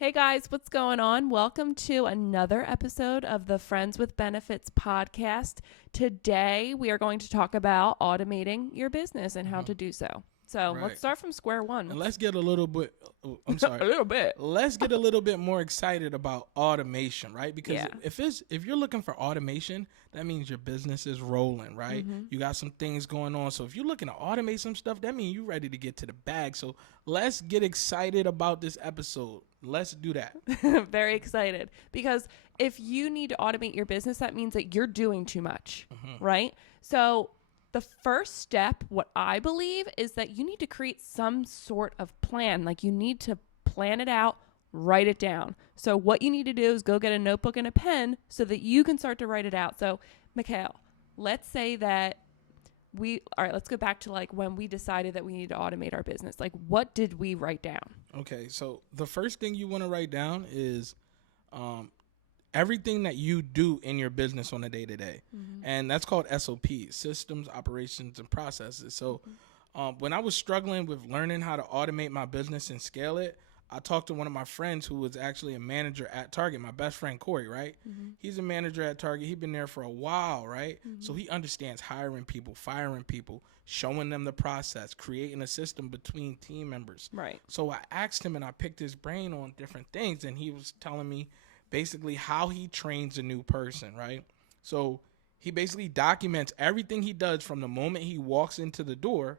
Hey guys, what's going on? Welcome to another episode of the Friends with Benefits podcast. Today we are going to talk about automating your business and how to do so. So Right. let's start from square one. And let's get a little bit, I'm sorry. A little bit. Let's get a little bit more excited about automation, right? Because Yeah. if you're looking for automation, that means your business is rolling, right? Mm-hmm. You got some things going on. So if you're looking to automate some stuff, that means you're ready to get to the bag. So let's get excited about this episode. Let's do that. Very excited because if you need to automate your business, that means that you're doing too much, right? So the first step, what I believe, is that you need to create some sort of plan. Like you need to plan it out, write it down. So what you need to do is go get a notebook and a pen so that you can start to write it out. So Mikhail, let's say that let's go back to like when we decided that we need to automate our business. Like what did we write down? Okay, so the first thing you want to write down is everything that you do in your business on a day-to-day. And that's called SOPs, systems, operations, and processes. So when I was struggling with learning how to automate my business and scale it, I talked to one of my friends who was actually a manager at Target, my best friend, Corey, right? He's a manager at Target. He's been there for a while, right? So he understands hiring people, firing people, showing them the process, creating a system between team members. Right. So I asked him and I picked his brain on different things, and he was telling me basically how he trains a new person, right? So he basically documents everything he does from the moment he walks into the door,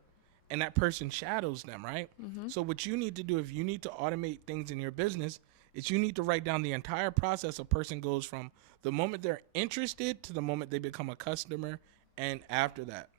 and that person shadows them, right? So what you need to do if you need to automate things in your business is you need to write down the entire process a person goes from the moment they're interested to the moment they become a customer and after that.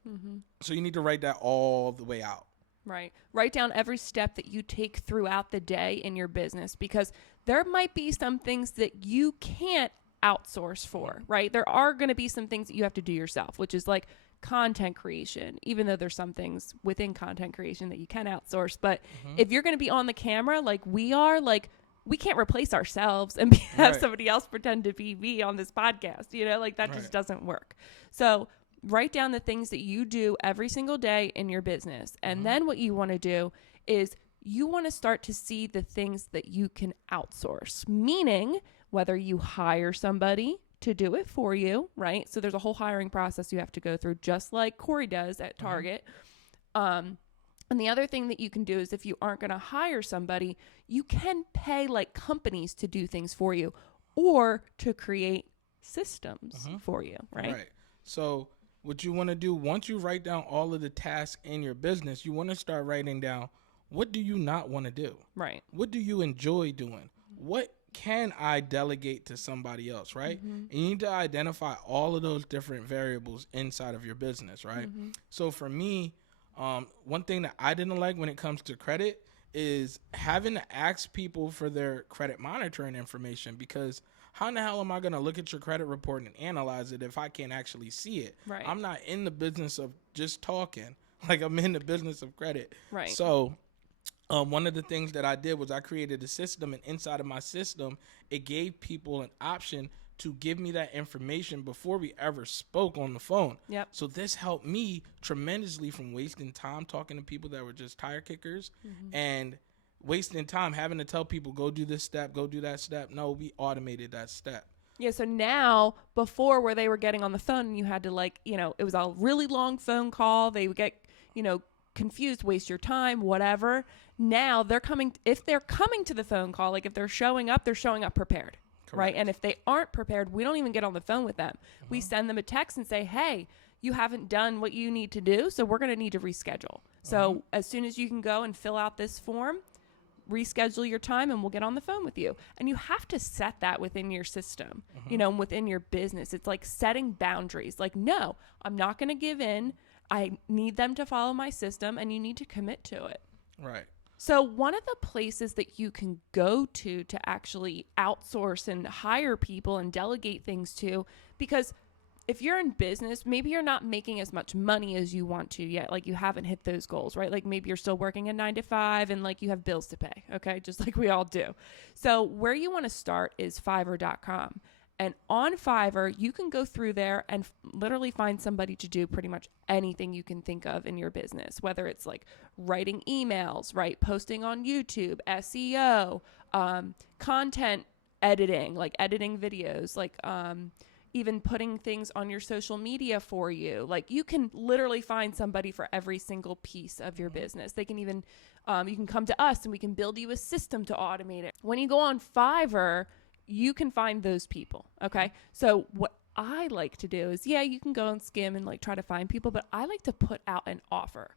So you need to write that all the way out. Right. Write down every step that you take throughout the day in your business because there might be some things that you can't outsource for, right? There are going to be some things that you have to do yourself, which is like content creation, even though there's some things within content creation that you can outsource. But if you're going to be on the camera like we are, like we can't replace ourselves and have somebody else pretend to be me on this podcast, like that just doesn't work. So write down the things that you do every single day in your business. And then what you want to do is you want to start to see the things that you can outsource, meaning whether you hire somebody to do it for you, right? So there's a whole hiring process you have to go through, just like Corey does at Target. And the other thing that you can do is if you aren't going to hire somebody, you can pay like companies to do things for you or to create systems for you, right? Right. So what you want to do once you write down all of the tasks in your business, you want to start writing down what do you not want to do? Right. What do you enjoy doing? What can I delegate to somebody else, right? And you need to identify all of those different variables inside of your business, right? So for me, one thing that I didn't like when it comes to credit is having to ask people for their credit monitoring information, because how in the hell am I going to look at your credit report and analyze it if I can't actually see it? Right. I'm not in the business of just talking. Like, I'm in the business of credit. Right. So one of the things that I did was I created a system, and inside of my system, it gave people an option to give me that information before we ever spoke on the phone. Yep. So this helped me tremendously from wasting time talking to people that were just tire kickers and wasting time having to tell people, go do this step, go do that step. No, we automated that step. Yeah, so now, before where they were getting on the phone and you had to it was a really long phone call. They would get, confused, waste your time, whatever. Now if they're coming to the phone call, like if they're showing up prepared. Correct. Right? And if they aren't prepared, we don't even get on the phone with them. We send them a text and say, hey, you haven't done what you need to do, so we're going to need to reschedule. So as soon as you can go and fill out this form, reschedule your time and we'll get on the phone with you. And you have to set that within your system, within your business. It's like setting boundaries. Like, no, I'm not going to give in. I need them to follow my system, and you need to commit to it. Right. So one of the places that you can go to actually outsource and hire people and delegate things to, because if you're in business, maybe you're not making as much money as you want to yet. Like you haven't hit those goals, right? Like maybe you're still working a 9 to 5 and like you have bills to pay. Okay. Just like we all do. So where you want to start is Fiverr.com. And on Fiverr, you can go through there and literally find somebody to do pretty much anything you can think of in your business, whether it's like writing emails, right? Posting on YouTube, SEO, content editing, like editing videos, like even putting things on your social media for you. Like you can literally find somebody for every single piece of your business. They can even, you can come to us and we can build you a system to automate it. When you go on Fiverr, you can find those people. Okay. So what I like to do is, yeah, you can go and skim and like try to find people, but I like to put out an offer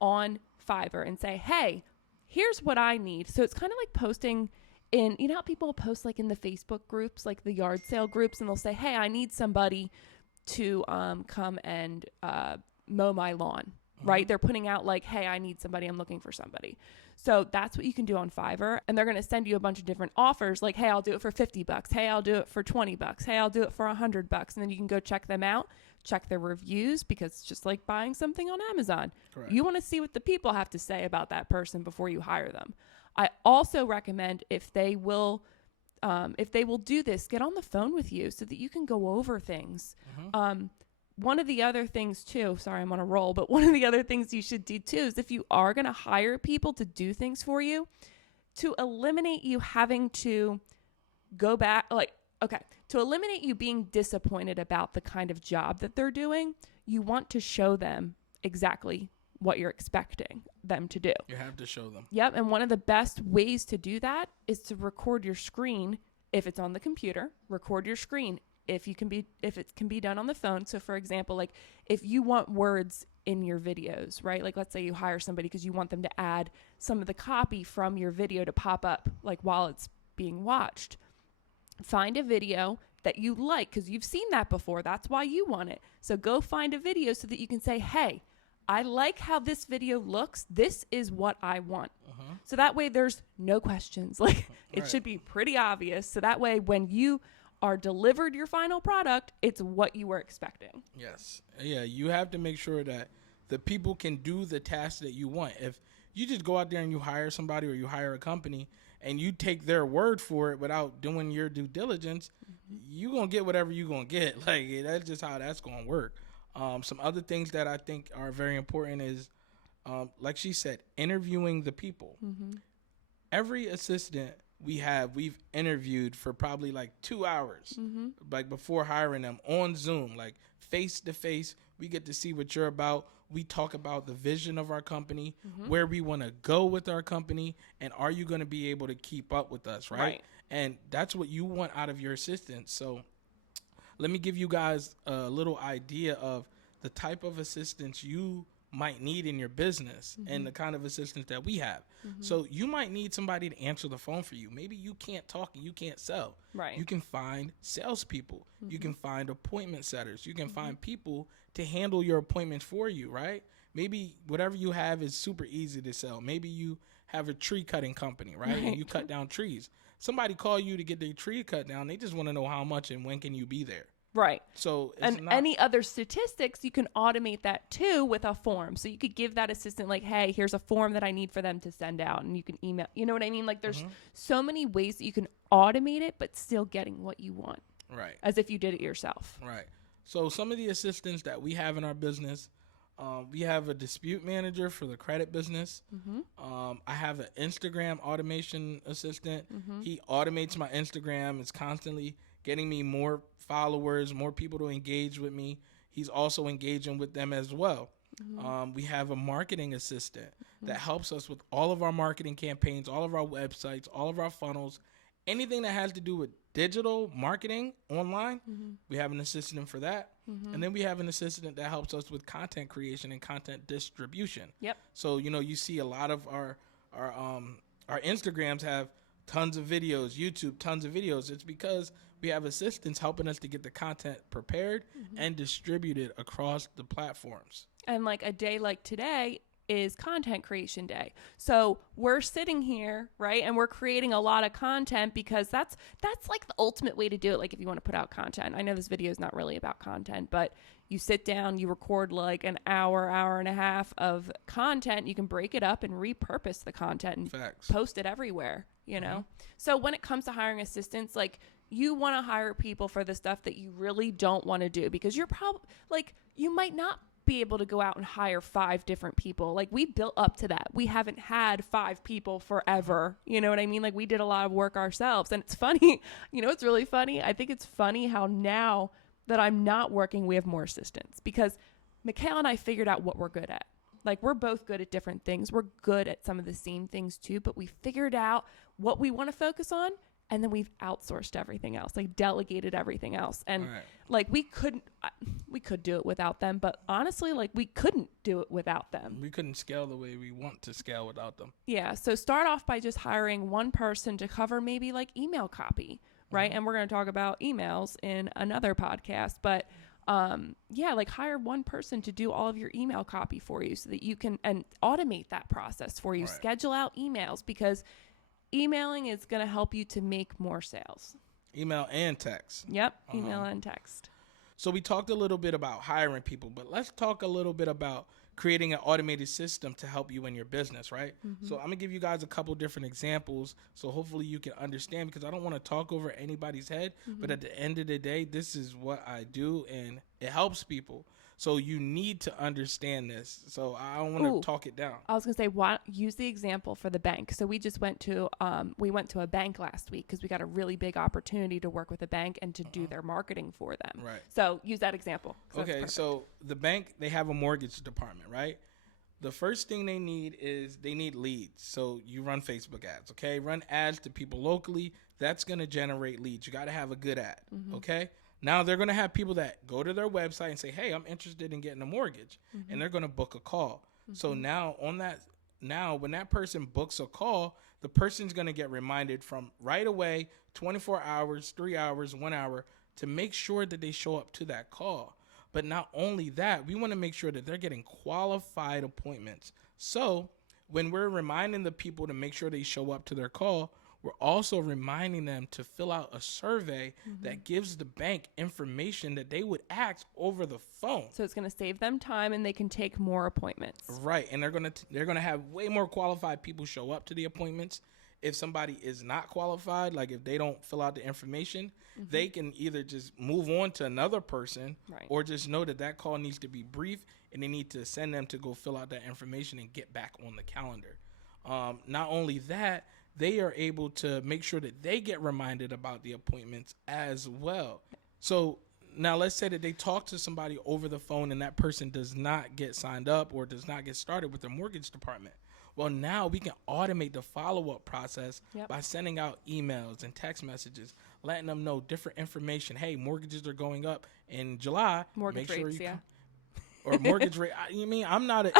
on Fiverr and say, hey, here's what I need. So it's kind of like posting in, you know how people post like in the Facebook groups, like the yard sale groups, and they'll say, hey, I need somebody to come and mow my lawn, right? They're putting out like, hey, I need somebody, I'm looking for somebody. So that's what you can do on Fiverr. And they're going to send you a bunch of different offers like, hey, I'll do it for $50. Hey, I'll do it for $20. Hey, I'll do it for $100. And then you can go check them out, check their reviews, because it's just like buying something on Amazon. Correct. You want to see what the people have to say about that person before you hire them. I also recommend if they will do this, get on the phone with you so that you can go over things. One of the other things too, sorry, I'm on a roll, but one of the other things you should do too is if you are going to hire people to do things for you, to eliminate you having to go back, to eliminate you being disappointed about the kind of job that they're doing, you want to show them exactly what you're expecting them to do. You have to show them. Yep. And one of the best ways to do that is to record your screen. If it's on the computer, record your screen. If it can be done on the phone. So for example, like if you want words in your videos, right? Like let's say you hire somebody because you want them to add some of the copy from your video to pop up like while it's being watched. Find a video that you like because you've seen that before. That's why you want it. So go find a video so that you can say, hey, I like how this video looks. This is what I want. So that way there's no questions. Like it should be pretty obvious. So that way when you are delivered your final product, it's what you were expecting. Yes. Yeah, you have to make sure that the people can do the task that you want. If you just go out there and you hire somebody or you hire a company and you take their word for it without doing your due diligence, you're going to get whatever you're going to get. Like that's just how that's going to work. Some other things that I think are very important is, like she said, interviewing the people. Every assistant we've interviewed for probably like 2 hours, like before hiring them on Zoom, like face to face. We get to see what you're about. We talk about the vision of our company, where we want to go with our company, and are you going to be able to keep up with us, right? And that's what you want out of your assistant. So let me give you guys a little idea of the type of assistance you might need in your business and the kind of assistance that we have. So you might need somebody to answer the phone for you. Maybe you can't talk and you can't sell. Right. You can find salespeople. You can find appointment setters. You can find people to handle your appointments for you, right? Maybe whatever you have is super easy to sell. Maybe you have a tree cutting company, right? And you cut down trees. Somebody call you to get their tree cut down. They just want to know how much and when can you be there. Right. So any other statistics, you can automate that too with a form. So you could give that assistant like, hey, here's a form that I need for them to send out, and you can email. You know what I mean? Like there's so many ways that you can automate it, but still getting what you want. Right. As if you did it yourself. Right. So some of the assistants that we have in our business, we have a dispute manager for the credit business. I have an Instagram automation assistant. He automates my Instagram. It's constantly getting me more followers, more people to engage with me. He's also engaging with them as well. We have a marketing assistant that helps us with all of our marketing campaigns, all of our websites, all of our funnels, anything that has to do with digital marketing online. We have an assistant for that. And then we have an assistant that helps us with content creation and content distribution. Yep. So, you see a lot of our Instagrams have tons of videos, YouTube, tons of videos. It's because we have assistants helping us to get the content prepared and distributed across the platforms. And like a day like today is content creation day. So we're sitting here, right? And we're creating a lot of content because that's like the ultimate way to do it. Like if you want to put out content, I know this video is not really about content, but you sit down, you record like an hour and a half of content. You can break it up and repurpose the content and post it everywhere. you know? So when it comes to hiring assistants, like, you want to hire people for the stuff that you really don't want to do, because you're probably like, you might not be able to go out and hire 5 different people. Like, we built up to that. We haven't had 5 people forever. You know what I mean? Like, we did a lot of work ourselves. And it's funny, you know, it's really funny. I think it's funny how now that I'm not working, we have more assistants, because Mikhail and I figured out what we're good at. Like, we're both good at different things. We're good at some of the same things too, but we figured out what we want to focus on. And then we've outsourced everything else, like delegated everything else. And like, we could do it without them, but honestly, like, we couldn't do it without them. We couldn't scale the way we want to scale without them. Yeah. So start off by just hiring one person to cover maybe like email copy, right? And we're going to talk about emails in another podcast, but yeah, like, hire one person to do all of your email copy for you so that you can, and automate that process for you. Schedule out emails, because emailing is going to help you to make more sales. Email and text. Yep. Email and text. So we talked a little bit about hiring people, but let's talk a little bit about creating an automated system to help you in your business, right? So I'm going to give you guys a couple different examples, so hopefully you can understand, because I don't want to talk over anybody's head, but at the end of the day, this is what I do, and it helps people. So you need to understand this. So I don't want to talk it down. I was going to say, use the example for the bank. So we just went to a bank last week, because we got a really big opportunity to work with a bank and to do their marketing for them. Right. So use that example. Okay. So the bank, they have a mortgage department, right? The first thing they need is they need leads. So you run Facebook ads, okay? Run ads to people locally. That's going to generate leads. You got to have a good ad, okay? Now they're going to have people that go to their website and say, hey, I'm interested in getting a mortgage. And they're going to book a call. So now when that person books a call, the person's going to get reminded from right away, 24 hours, 3 hours, 1 hour, to make sure that they show up to that call. But not only that, we want to make sure that they're getting qualified appointments. So when we're reminding the people to make sure they show up to their call, we're also reminding them to fill out a survey that gives the bank information that they would ask over the phone. So it's going to save them time, and they can take more appointments. Right. And they're going to have way more qualified people show up to the appointments. If somebody is not qualified, like if they don't fill out the information, they can either just move on to another person, or just know that call needs to be brief, and they need to send them to go fill out that information and get back on the calendar. Not only that, they are able to make sure that they get reminded about the appointments as well. So now let's say that they talk to somebody over the phone and that person does not get signed up or does not get started with their mortgage department. Well, now we can automate the follow-up process by sending out emails and text messages, letting them know different information. Hey, mortgages are going up in July. Mortgage rates, or mortgage rate. You mean I'm not an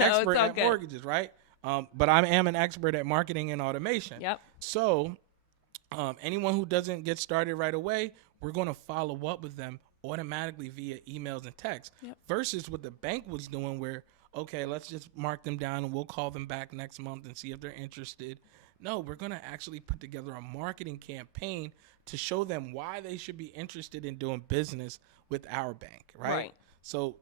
expert at mortgages, right? But I am an expert at marketing and automation. Yep. So anyone who doesn't get started right away, we're going to follow up with them automatically via emails and text. Versus what the bank was doing where, okay, let's just mark them down and we'll call them back next month and see if they're interested. No, we're going to actually put together a marketing campaign to show them why they should be interested in doing business with our bank, right? So,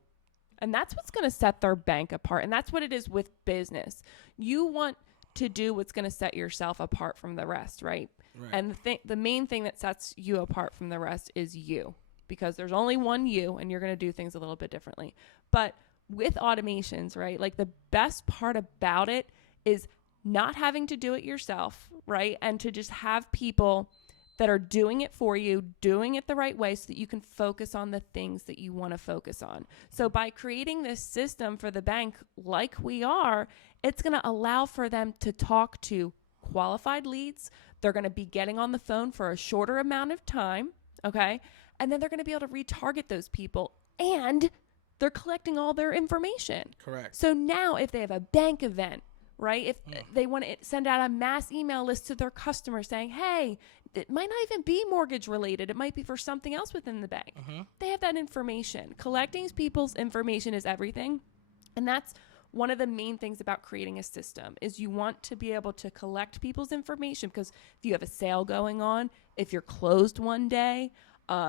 and that's what's going to set their bank apart. And that's what it is with business. You want to do what's going to set yourself apart from the rest, right? And the main thing that sets you apart from the rest is you, because there's only one you, and you're going to do things a little bit differently. But with automations, right, like, the best part about it is not having to do it yourself, right? And to just have people that are doing it for you, doing it the right way, so that you can focus on the things that you want to focus on. So by creating this system for the bank like we are, it's going to allow for them to talk to qualified leads. They're going to be getting on the phone for a shorter amount of time, okay? And then they're going to be able to retarget those people, and they're collecting all their information. Correct. So now if they have a bank event, right? If they want to send out a mass email list to their customers saying, hey, it might not even be mortgage related. It might be for something else within the bank. They have that information. Collecting people's information is everything. And that's one of the main things about creating a system is you want to be able to collect people's information, because if you have a sale going on, if you're closed one day,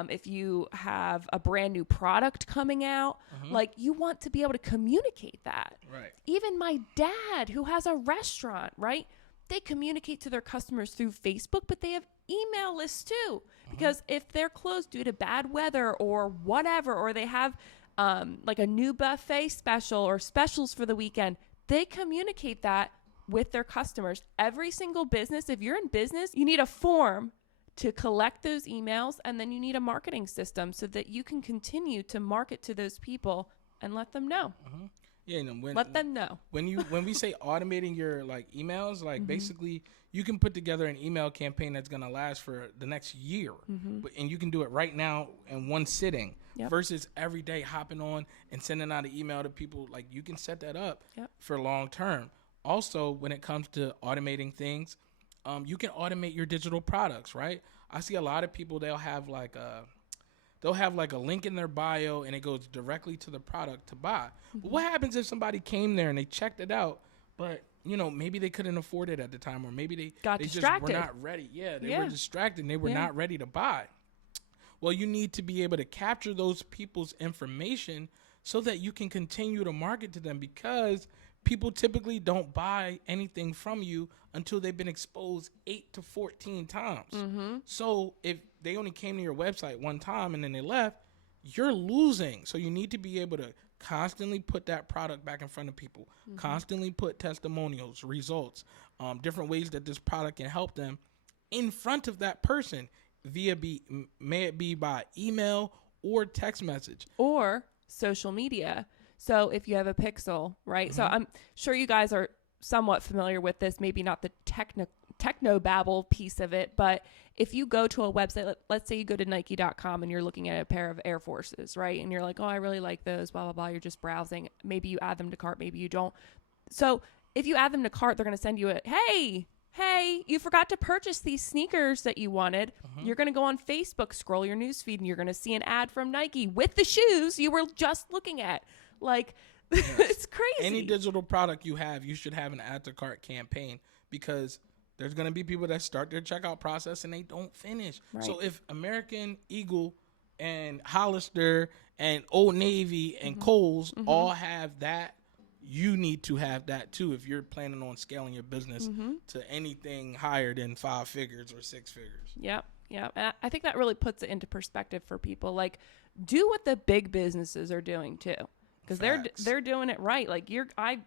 if you have a brand new product coming out, like, you want to be able to communicate that. Right. Even my dad, who has a restaurant, right? they communicate to their customers through Facebook, but they have email lists too. Because if they're closed due to bad weather or whatever, or they have like a new buffet special or specials for the weekend, they communicate that with their customers. Every single business, if you're in business, you need a form to collect those emails, and then you need a marketing system so that you can continue to market to those people and let them know. Yeah, and let them know. When we say automating your like emails, like basically you can put together an email campaign that's gonna last for the next year, and you can do it right now in one sitting. Versus every day hopping on and sending out an email to people. Like, you can set that up for long term. Also, when it comes to automating things, you can automate your digital products, right? I see a lot of people, they'll have like a link in their bio and it goes directly to the product to buy. But what happens if somebody came there and they checked it out, but maybe they couldn't afford it at the time, or maybe they distracted. Just were not ready. They were distracted and they were not ready to buy. Well, you need to be able to capture those people's information so that you can continue to market to them, because people typically don't buy anything from you until they've been exposed 8 to 14 times. So if they only came to your website one time and then they left, you're losing. So you need to be able to constantly put that product back in front of people, constantly put testimonials, results, different ways that this product can help them in front of that person may it be by email or text message or social media. So if you have a Pixel, right? So I'm sure you guys are somewhat familiar with this, maybe not the techno babble piece of it, but if you go to a website, let's say you go to Nike.com and you're looking at a pair of Air Forces, right? And you're like, oh, I really like those, blah, blah, blah. You're just browsing. Maybe you add them to cart, maybe you don't. So if you add them to cart, they're going to send you hey, you forgot to purchase these sneakers that you wanted. You're going to go on Facebook, scroll your news feed, and you're going to see an ad from Nike with the shoes you were just looking at. Like, it's crazy. Any digital product you have, you should have an add to cart campaign, because there's going to be people that start their checkout process and they don't finish. Right. So if American Eagle and Hollister and Old Navy and Kohl's all have that, you need to have that too if you're planning on scaling your business to anything higher than 5 figures or 6 figures. Yep. And I think that really puts it into perspective for people. Like, do what the big businesses are doing too, because they're doing it right. Like, I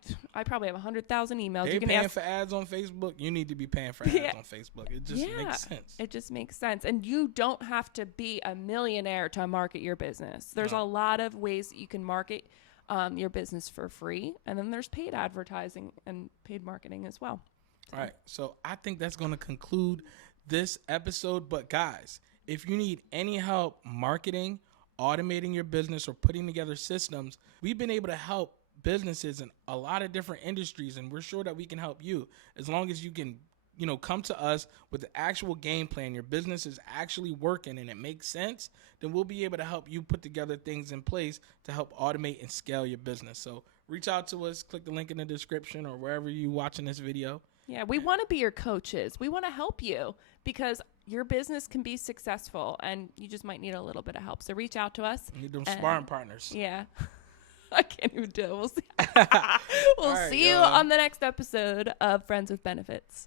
probably have 100,000 emails. They're paying for ads on Facebook. You need to be paying for ads on Facebook. It just makes sense. It just makes sense. And you don't have to be a millionaire to market your business. There's a lot of ways that you can market your business for free, and then there's paid advertising and paid marketing as well. All right, so I think that's going to conclude this episode. But guys, if you need any help marketing, automating your business, or putting together systems, we've been able to help businesses in a lot of different industries, and we're sure that we can help you as long as you can come to us with the actual game plan. Your business is actually working and it makes sense, then we'll be able to help you put together things in place to help automate and scale your business. So reach out to us, click the link in the description or wherever you're watching this video. Yeah, we want to be your coaches. We want to help you, because your business can be successful and you just might need a little bit of help. So reach out to us. You need them sparring partners. Yeah. I can't even do it. We'll see. We'll see you on the next episode of Friends with Benefits.